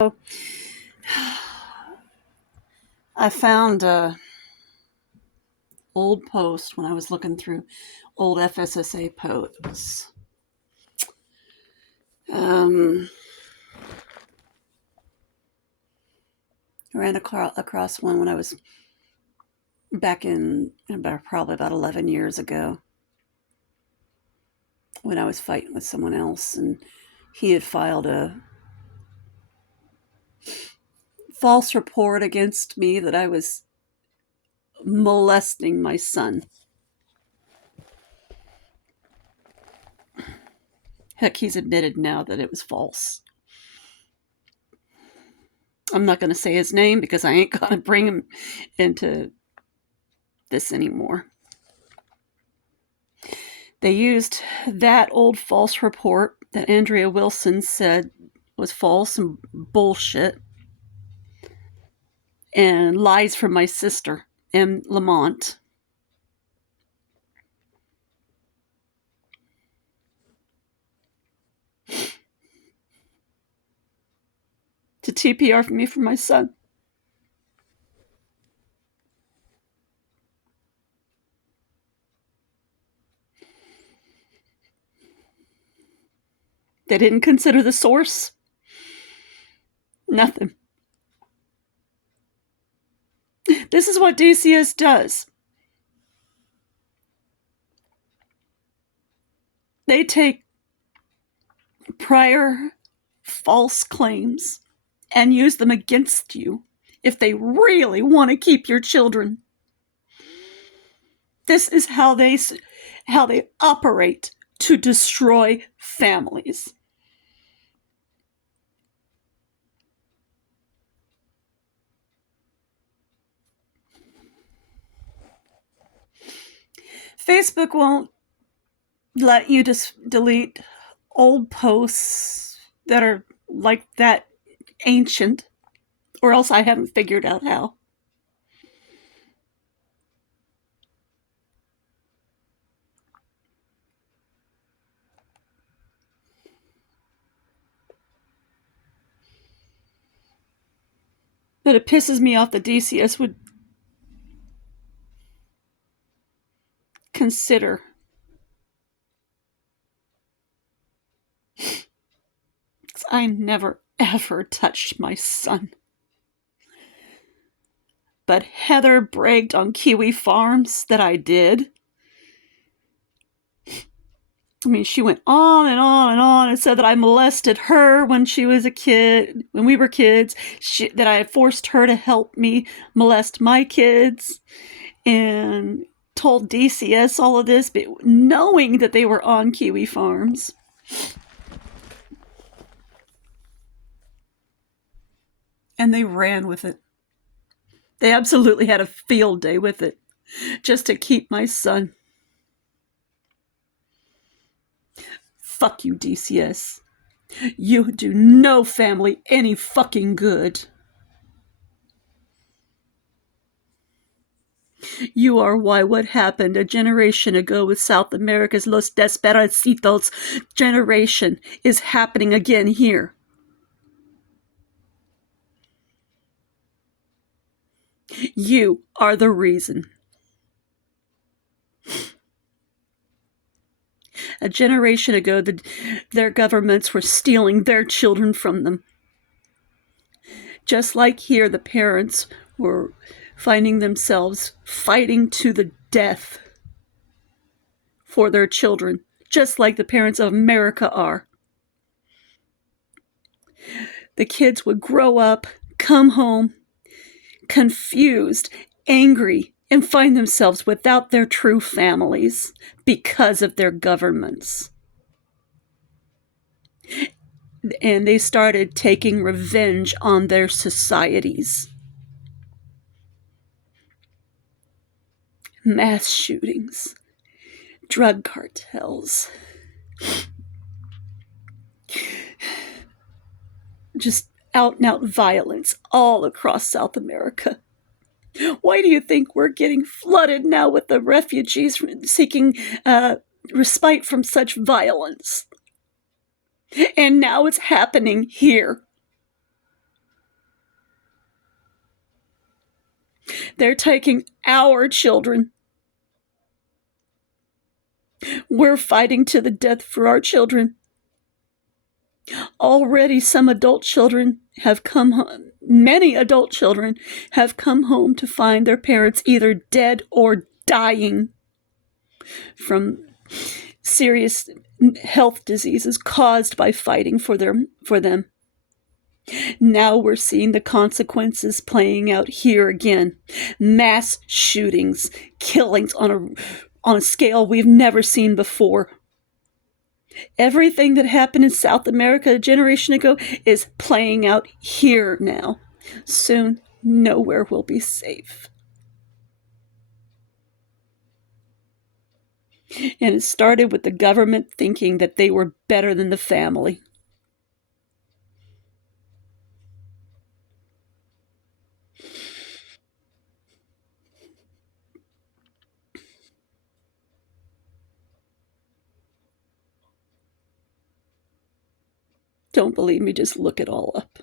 I found a old post when I was looking through old FSSA posts. I ran across one when I was back in probably about 11 years ago when I was fighting with someone else, and he had filed a false report against me that I was molesting my son. Heck, he's admitted now that it was false. I'm not going to say his name because I ain't going to bring him into this anymore. They used that old false report that Andrea Wilson said was false and bullshit, and lies from my sister, M. Lamont. To TPR for me for my son. They didn't consider the source. Nothing. This is what DCS does. They take prior false claims and use them against you if they really want to keep your children. This is how they operate to destroy families. Facebook won't let you just delete old posts that are like that ancient, or else I haven't figured out how. But it pisses me off that DCS would consider I never ever touched my son. But Heather bragged on Kiwi Farms that I did. I mean, she went on and on and on and said that I molested her when she was a kid, when we were kids, that I had forced her to help me molest my kids, and told DCS all of this, but knowing that they were on Kiwi Farms. And they ran with it. They absolutely had a field day with it, just to keep my son. Fuck you, DCS. You do no family any fucking good. You are why what happened a generation ago with South America's Los Desperacitos generation is happening again here. You are the reason. A generation ago, their governments were stealing their children from them. Just like here, the parents were finding themselves fighting to the death for their children, just like the parents of America are. The kids would grow up, come home, confused, angry, and find themselves without their true families because of their governments. And they started taking revenge on their societies. Mass shootings, drug cartels, just out-and-out violence all across South America. Why do you think we're getting flooded now with the refugees seeking respite from such violence? And now it's happening here. They're taking our children. We're fighting to the death for our children. Already some adult children have come home. Many adult children have come home to find their parents either dead or dying from serious health diseases caused by fighting for them. Now we're seeing the consequences playing out here again. Mass shootings, killings on a scale we've never seen before. Everything that happened in South America a generation ago is playing out here now. Soon, nowhere will be safe. And it started with the government thinking that they were better than the family. Don't believe me, just look it all up.